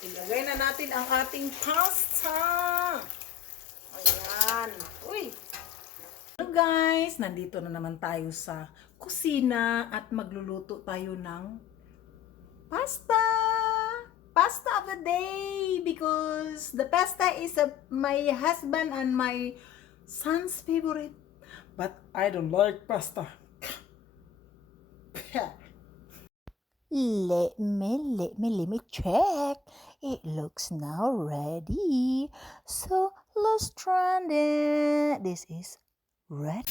Ilagay na natin ang ating pasta. Ayan. Uy. Hello guys, nandito na naman tayo sa kusina at magluluto tayo ng pasta. Pasta of the day because the pasta is my husband and my son's favorite. But I don't like pasta. Let me check. It looks now ready. So let's try it. This is ready.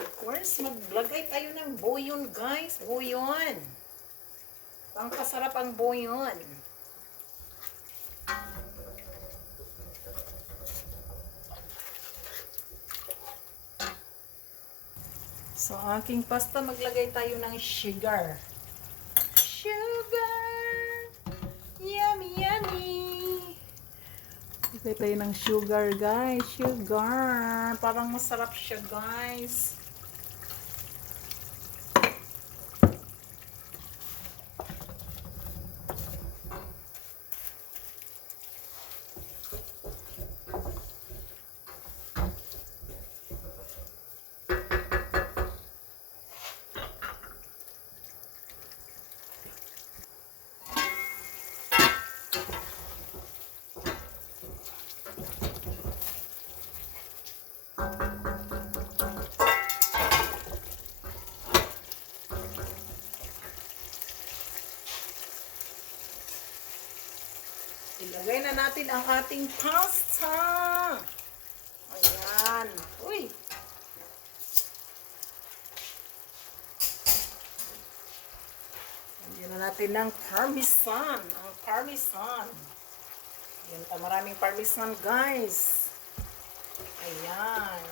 Of course, maglagay tayo ng buyon, guys. Buyon. Pangkasarap ang buyon. Sa aking pasta, maglagay tayo ng sugar. Sugar! Yummy, yummy! Maglagay tayo ng sugar, guys. Sugar! Parang masarap siya, guys. Ilagay na natin ang ating pasta. Ayan. Uy. Lagyan na natin ng parmesan. Ang parmesan. Yan pa, maraming parmesan, guys. Ayan.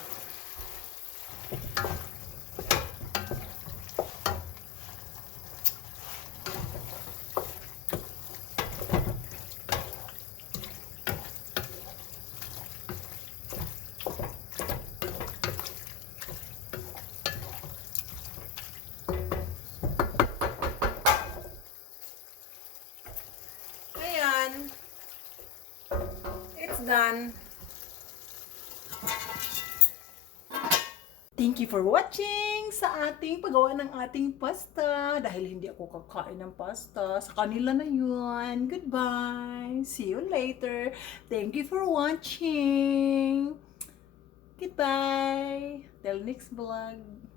It's done. Thank you for watching sa ating paggawa ng ating pasta. Dahil hindi ako kakain ng pasta, sa kanila na yun. Goodbye. See you later. Thank you for watching. Goodbye. Till next vlog.